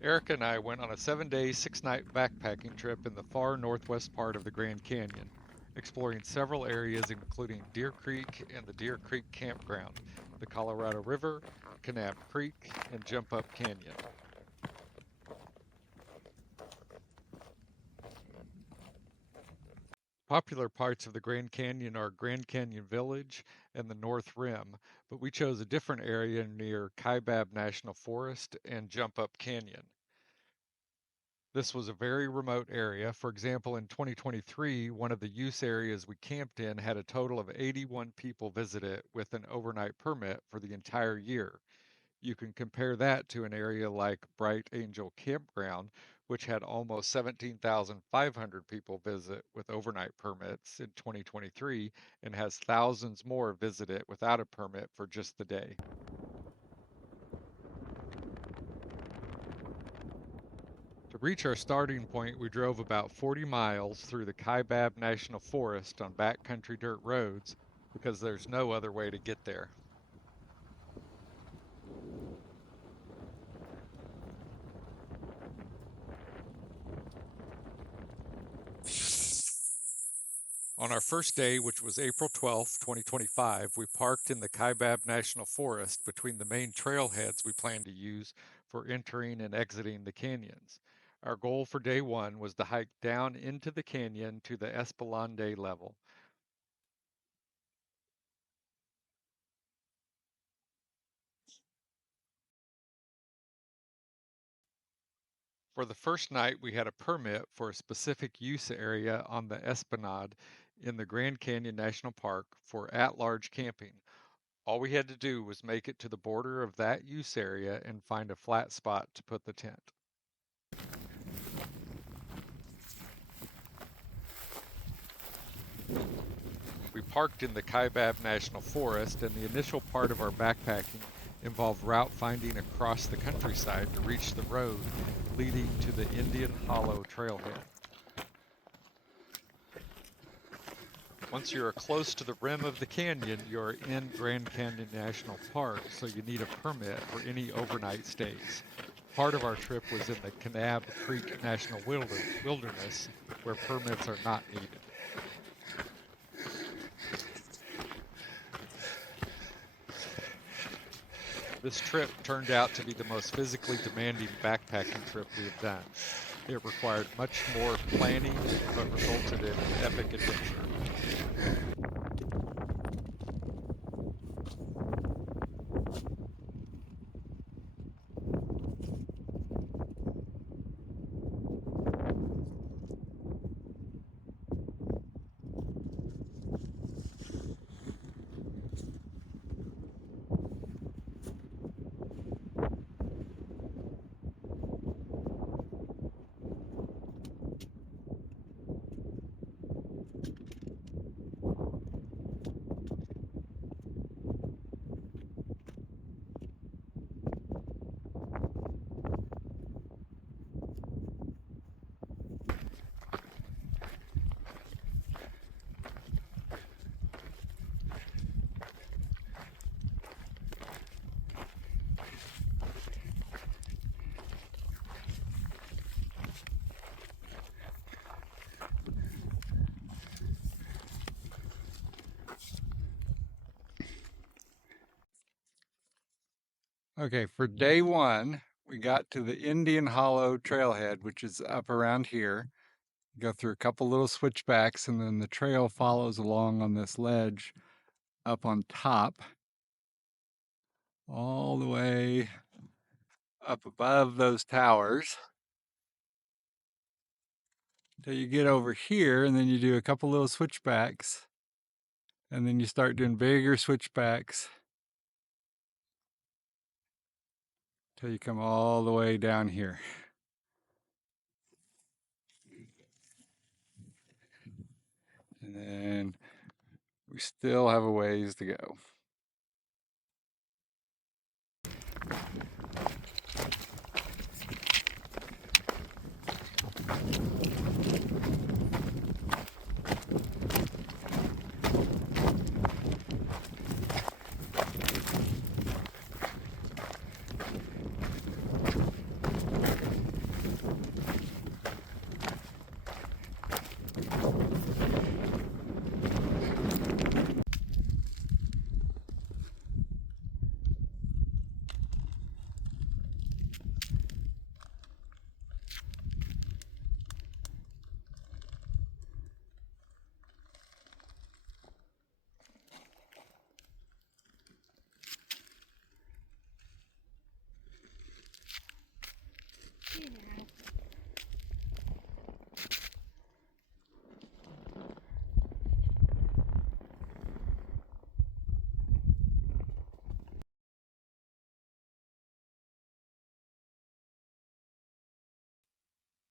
Erica and I went on a 7-day, 6-night backpacking trip in the far northwest part of the Grand Canyon, exploring several areas including Deer Creek and the Deer Creek Campground, the Colorado River, Kanab Creek, and Jumpup Canyon. Popular parts of the Grand Canyon are Grand Canyon Village and the North Rim, but we chose a different area near Kaibab National Forest and Jumpup Canyon. This was a very remote area. For example, in 2023, one of the use areas we camped in had a total of 81 people visit it with an overnight permit for the entire year. You can compare that to an area like Bright Angel Campground, which had almost 17,500 people visit with overnight permits in 2023 and has thousands more visit it without a permit for just the day. To reach our starting point, we drove about 40 miles through the Kaibab National Forest on backcountry dirt roads because there's no other way to get there. On our first day, which was April 12th, 2025, we parked in the Kaibab National Forest between the main trailheads we plan to use for entering and exiting the canyons. Our goal for day one was to hike down into the canyon to the Esplanade level. For the first night, we had a permit for a specific use area on the Esplanade in the Grand Canyon National Park for at-large camping. All we had to do was make it to the border of that use area and find a flat spot to put the tent. We parked in the Kaibab National Forest, and the initial part of our backpacking involved route finding across the countryside to reach the road leading to the Indian Hollow trailhead. Once you are close to the rim of the canyon, you are in Grand Canyon National Park, so you need a permit for any overnight stays. Part of our trip was in the Kanab Creek National Wilderness, where permits are not needed. This trip turned out to be the most physically demanding backpacking trip we have done. It required much more planning, but resulted in an epic adventure. Okay, for day one, we got to the Indian Hollow trailhead, which is up around here. Go through a couple little switchbacks, and then the trail follows along on this ledge up on top, all the way up above those towers till you get over here, and then you do a couple little switchbacks, and then you start doing bigger switchbacks till you come all the way down here. And then we still have a ways to go.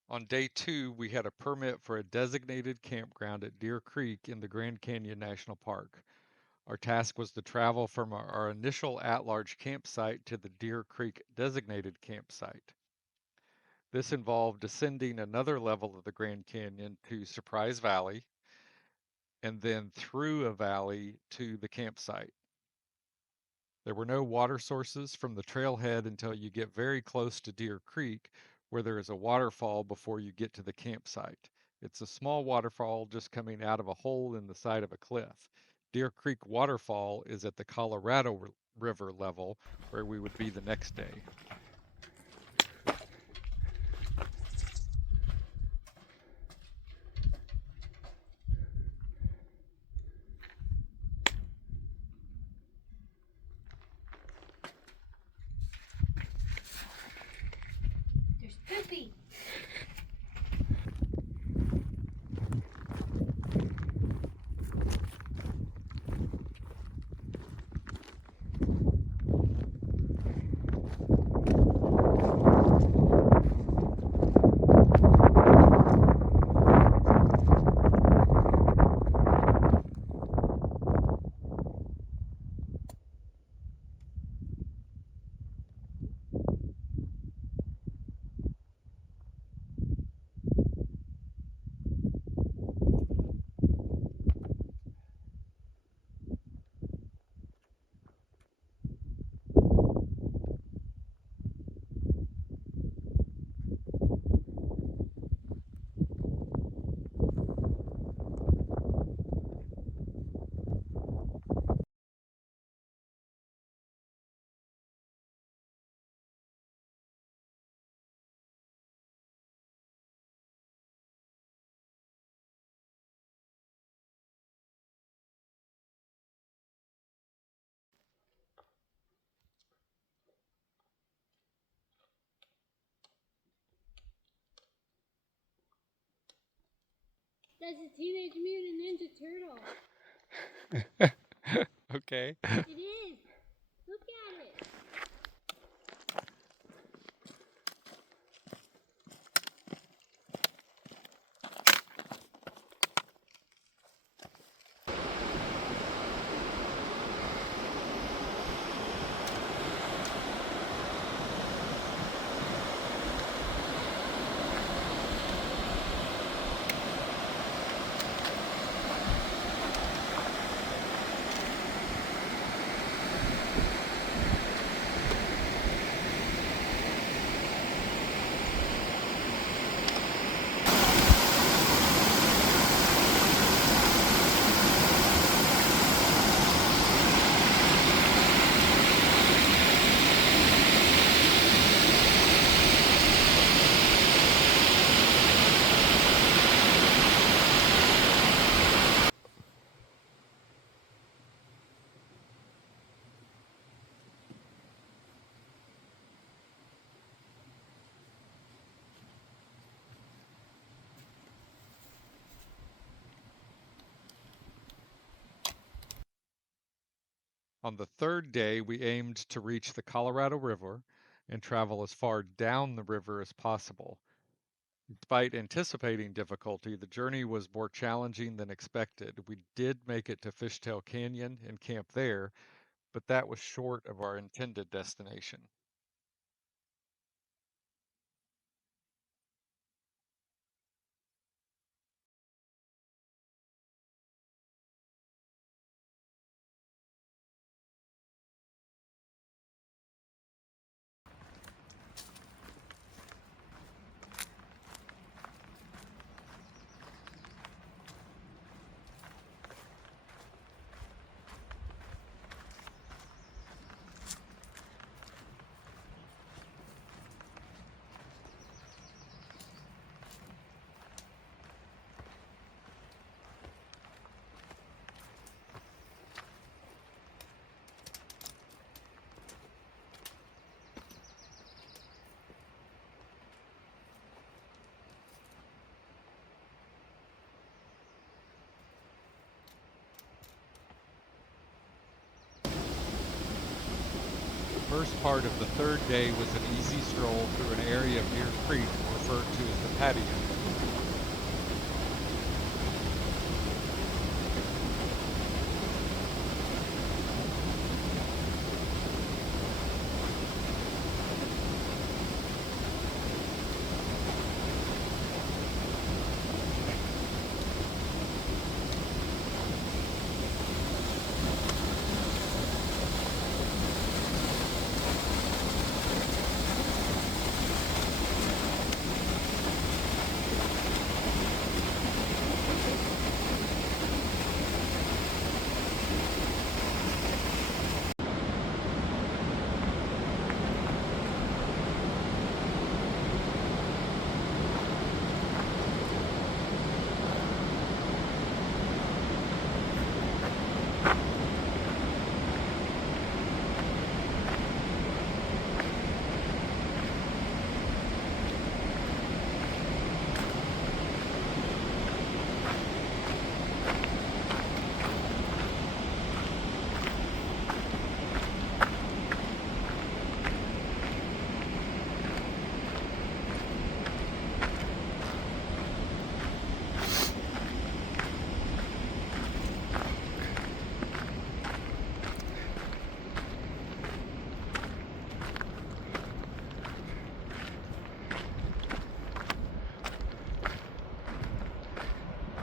On day 2, we had a permit for a designated campground at Deer Creek in the Grand Canyon National Park. Our task was to travel from our initial at-large campsite to the Deer Creek designated campsite. This involved descending another level of the Grand Canyon to Surprise Valley and then through a valley to the campsite. There were no water sources from the trailhead until you get very close to Deer Creek, where there is a waterfall before you get to the campsite. It's a small waterfall just coming out of a hole in the side of a cliff. Deer Creek Waterfall is at the Colorado River level, where we would be the next day. There's Poopy. That's a Teenage Mutant Ninja Turtle. Okay. It is. Look at it. On the third day, we aimed to reach the Colorado River and travel as far down the river as possible. Despite anticipating difficulty, the journey was more challenging than expected. We did make it to Fishtail Canyon and camp there, but that was short of our intended destination. first part of the third day was an easy stroll through an area of Deer Creek referred to as the patio.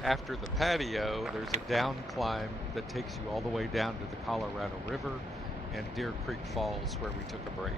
After the patio, there's a down climb that takes you all the way down to the Colorado River and Deer Creek Falls, where we took a break.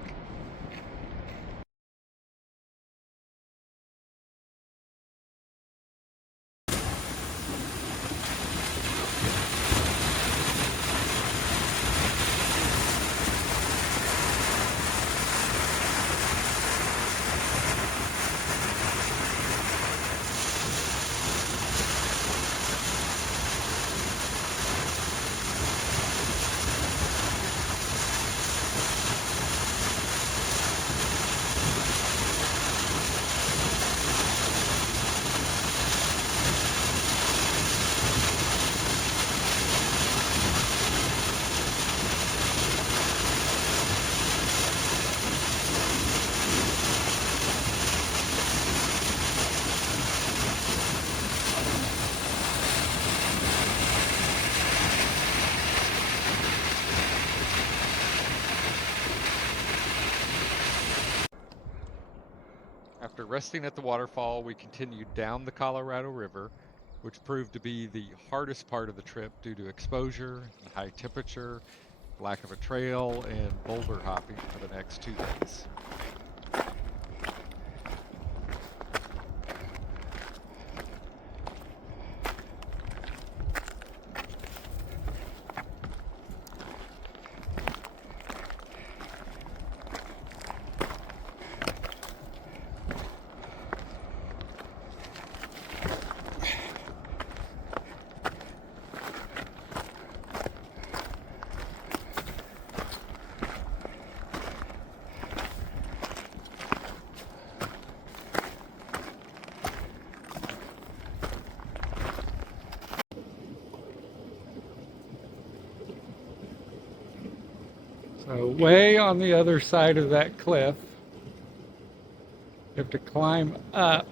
After resting at the waterfall, we continued down the Colorado River, which proved to be the hardest part of the trip due to exposure and high temperature, lack of a trail, and boulder hopping for the next 2 days. So way on the other side of that cliff, you have to climb up,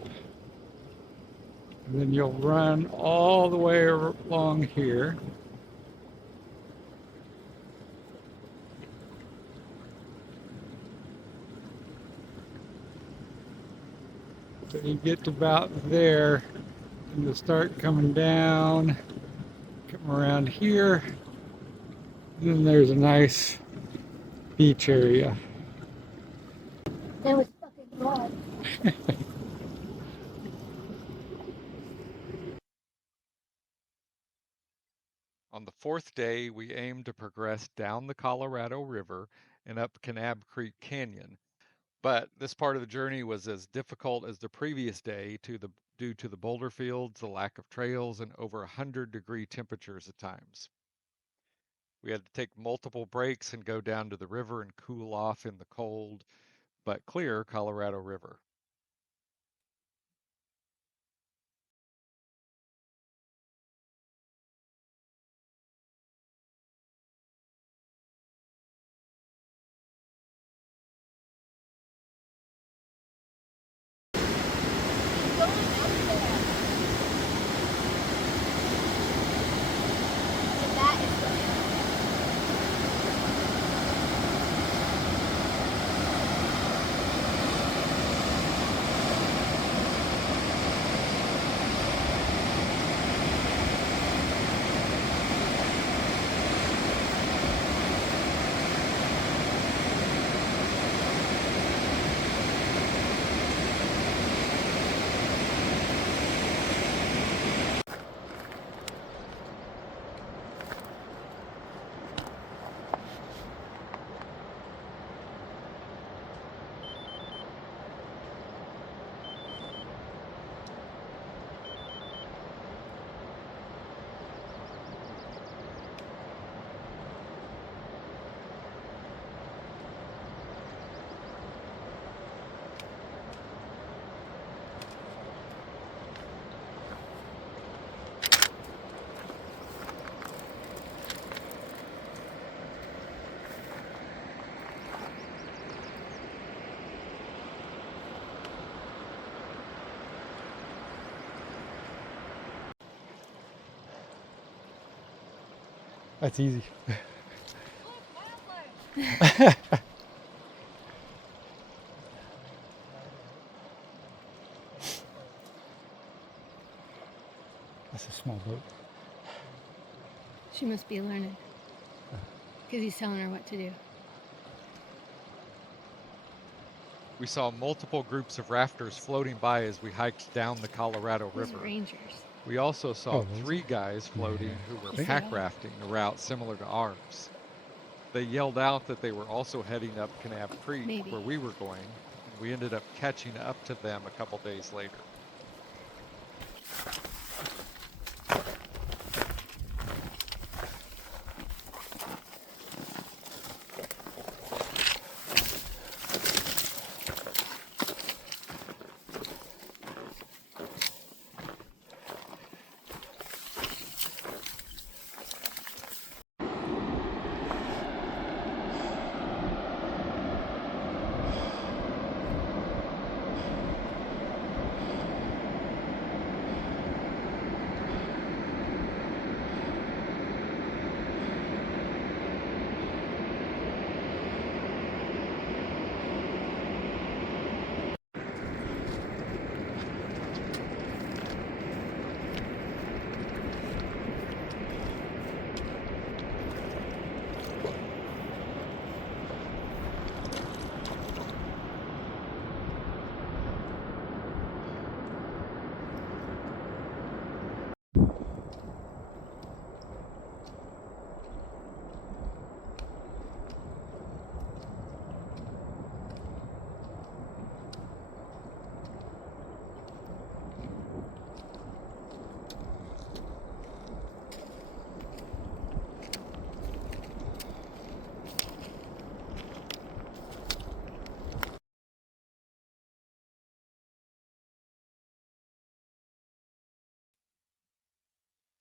and then you'll run all the way along here. So you get to about there, and you'll start coming down, come around here, and then there's a nice beach area. That was fucking mud. On the fourth day, we aimed to progress down the Colorado River and up Kanab Creek Canyon, but this part of the journey was as difficult as the previous day due to the boulder fields, the lack of trails, and over 100-degree temperatures at times. We had to take multiple breaks and go down to the river and cool off in the cold but clear Colorado River. That's easy. That's a small boat. She must be learning. Because he's telling her what to do. We saw multiple groups of rafters floating by as we hiked down the Colorado Those River. rangers. We also saw Oh, those 3 guys floating who were Yes, they pack are. rafting a route similar to ours. They yelled out that they were also heading up Kanab Creek Maybe. where we were going, and we ended up catching up to them a couple days later.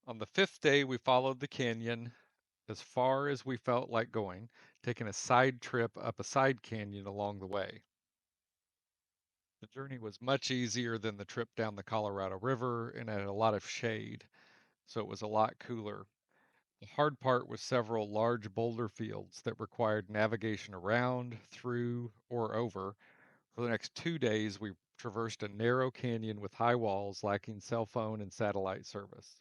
On the 5th day, we followed the canyon as far as we felt like going, taking a side trip up a side canyon along the way. The journey was much easier than the trip down the Colorado River and had a lot of shade, so it was a lot cooler. The hard part was several large boulder fields that required navigation around, through, or over. For the next 2 days, we traversed a narrow canyon with high walls lacking cell phone and satellite service.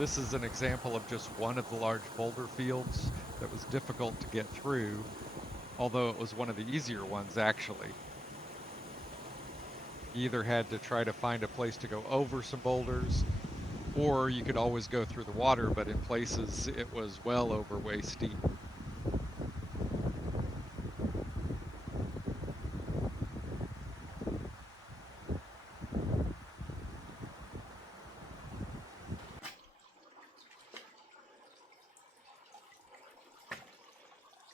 This is an example of just one of the large boulder fields that was difficult to get through, although it was one of the easier ones actually. You either had to try to find a place to go over some boulders, or you could always go through the water, but in places it was well over waist deep.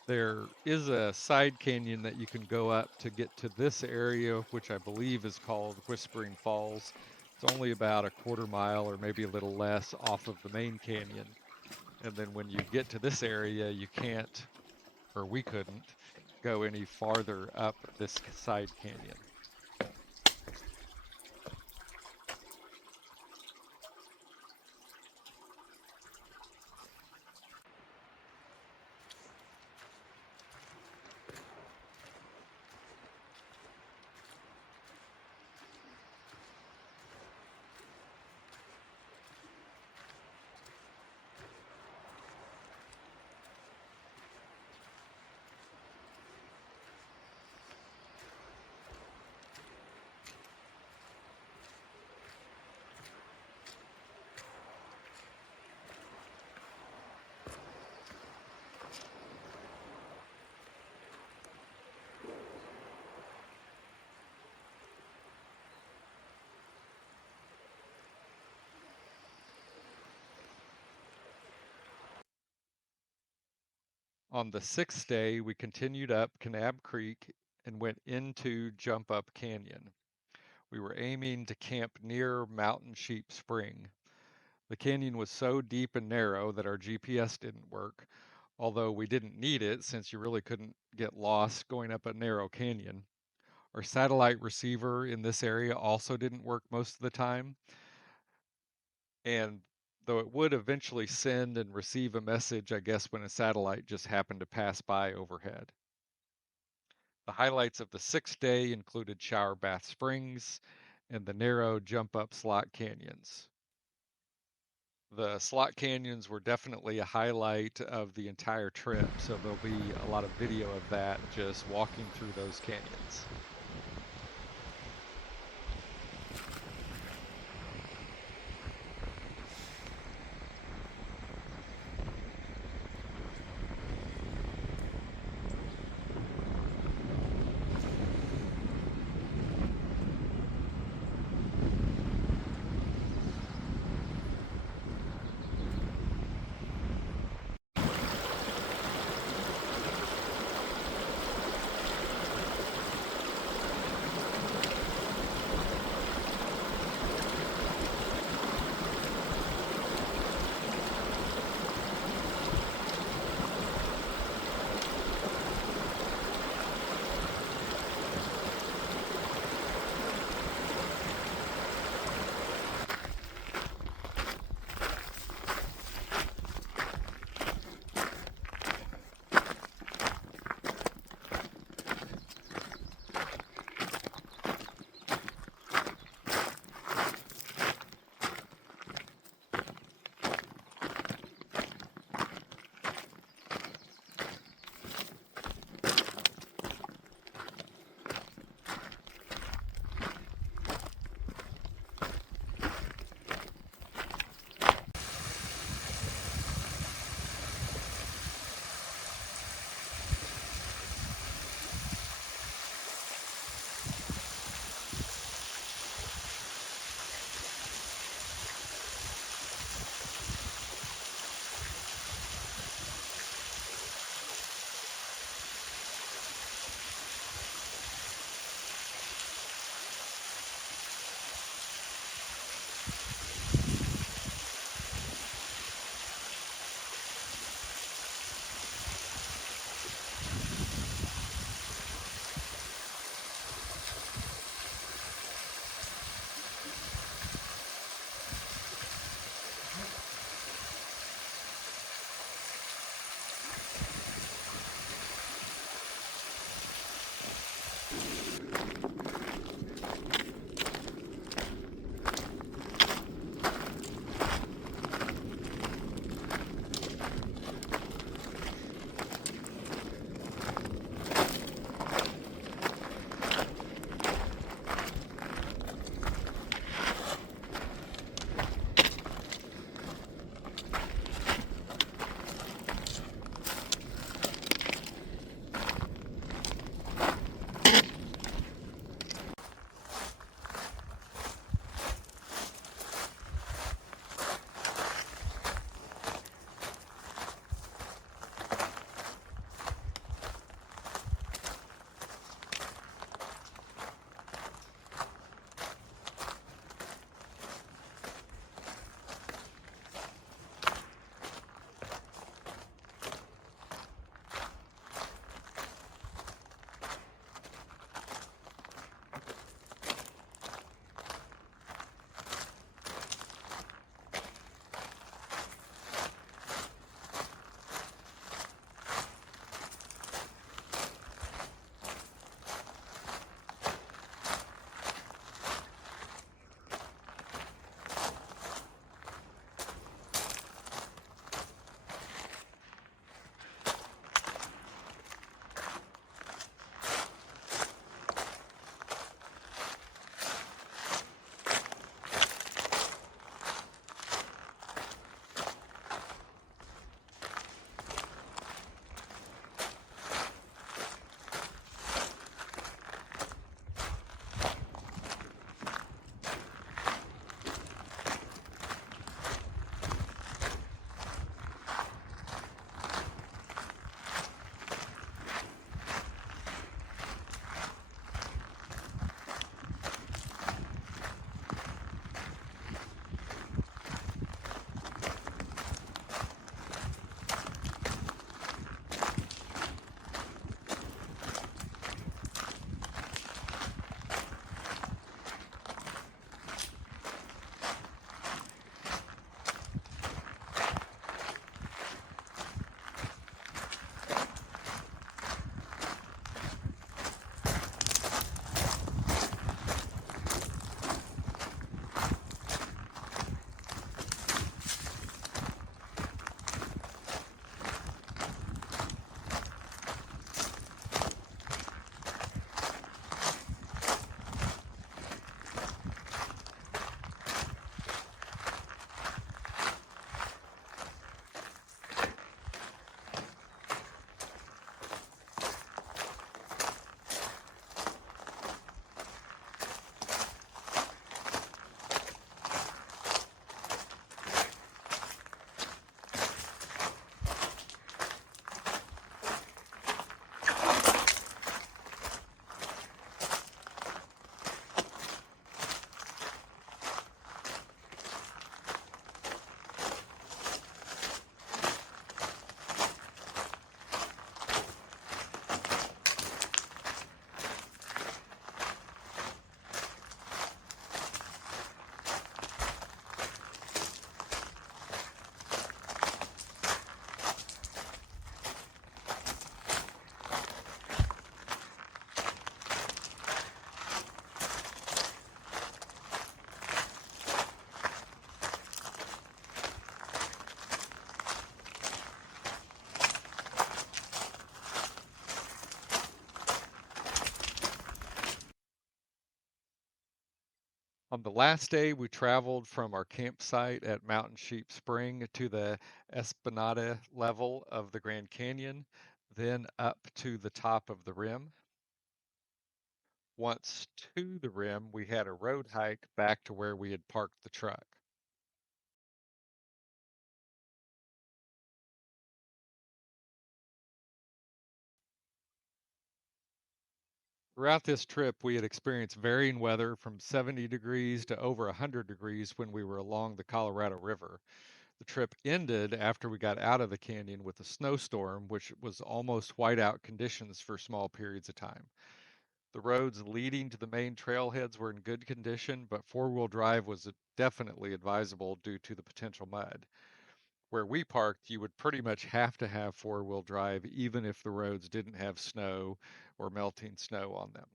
There is a side canyon that you can go up to get to this area, which I believe is called Whispering Falls. It's only about a quarter mile or maybe a little less off of the main canyon. And then when you get to this area, you can't, or we couldn't, go any farther up this side canyon. On the sixth day, we continued up Kanab Creek and went into Jumpup Canyon. We were aiming to camp near Mountain Sheep Spring. The canyon was so deep and narrow that our GPS didn't work, although we didn't need it since you really couldn't get lost going up a narrow canyon. Our satellite receiver in this area also didn't work most of the time, and though it would eventually send and receive a message, I guess, when a satellite just happened to pass by overhead. The highlights of the sixth day included Shower Bath Springs and the narrow jump up slot canyons. The slot canyons were definitely a highlight of the entire trip, so there'll be a lot of video of that, just walking through those canyons. On the last day, we traveled from our campsite at Mountain Sheep Spring to the Esplanade level of the Grand Canyon, then up to the top of the rim. Once to the rim, we had a road hike back to where we had parked the truck. Throughout this trip, we had experienced varying weather from 70 degrees to over 100 degrees when we were along the Colorado River. The trip ended after we got out of the canyon with a snowstorm, which was almost whiteout conditions for small periods of time. The roads leading to the main trailheads were in good condition, but four-wheel drive was definitely advisable due to the potential mud. Where we parked, you would pretty much have to have four-wheel drive even if the roads didn't have snow or melting snow on them.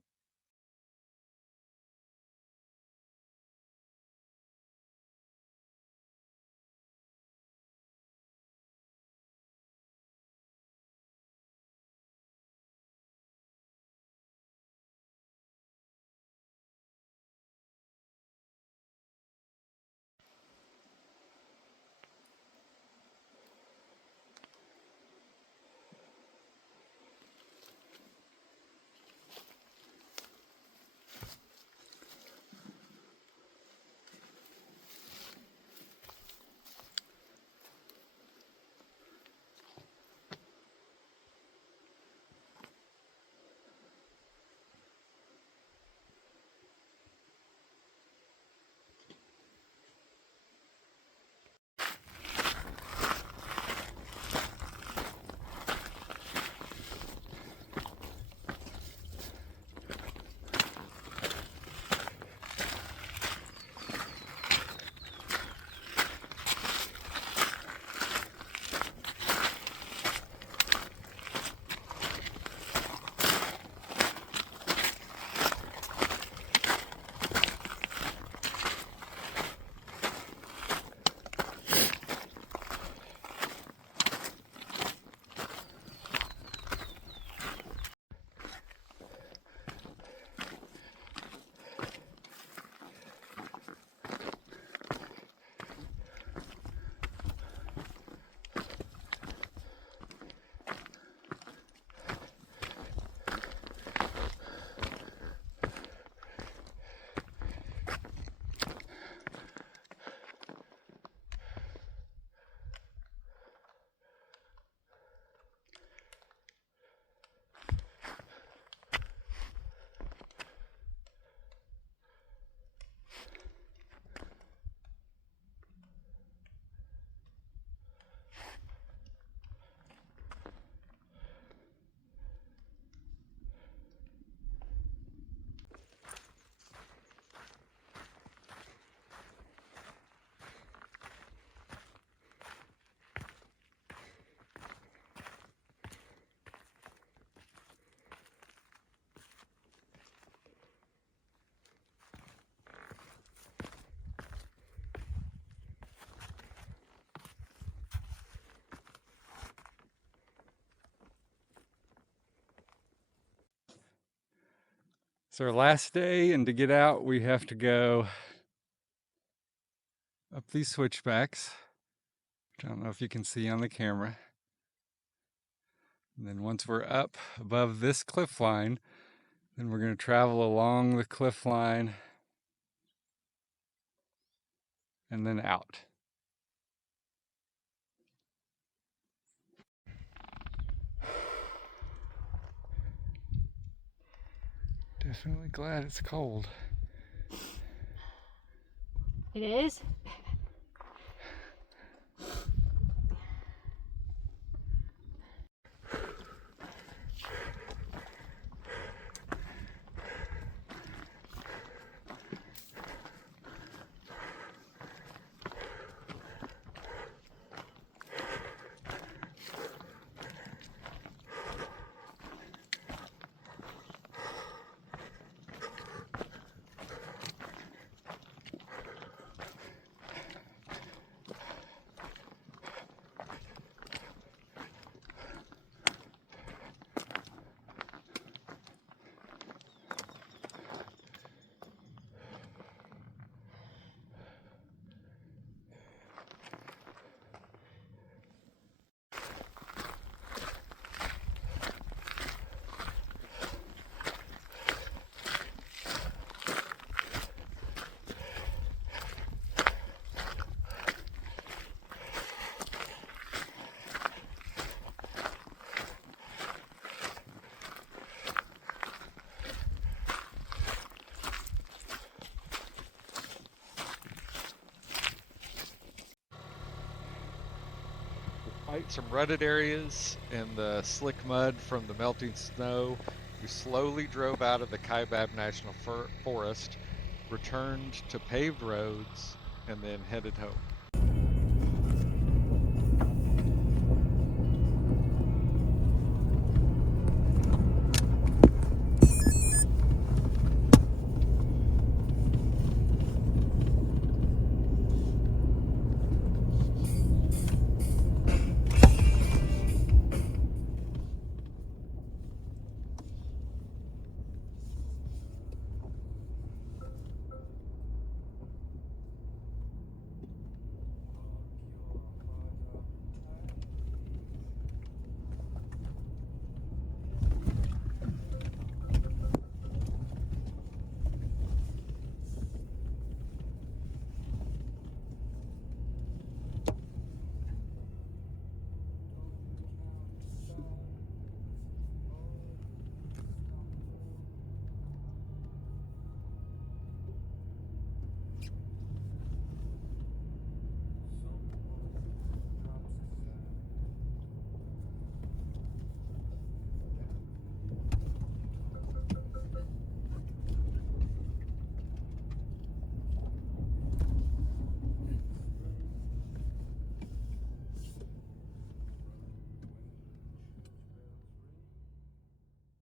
It's our last day, and to get out, we have to go up these switchbacks, which I don't know if you can see on the camera. And then once we're up above this cliff line, then we're going to travel along the cliff line and then out. Definitely glad it's cold. It is? some rutted areas and the slick mud from the melting snow, we slowly drove out of the Kaibab National Forest, returned to paved roads, and then headed home.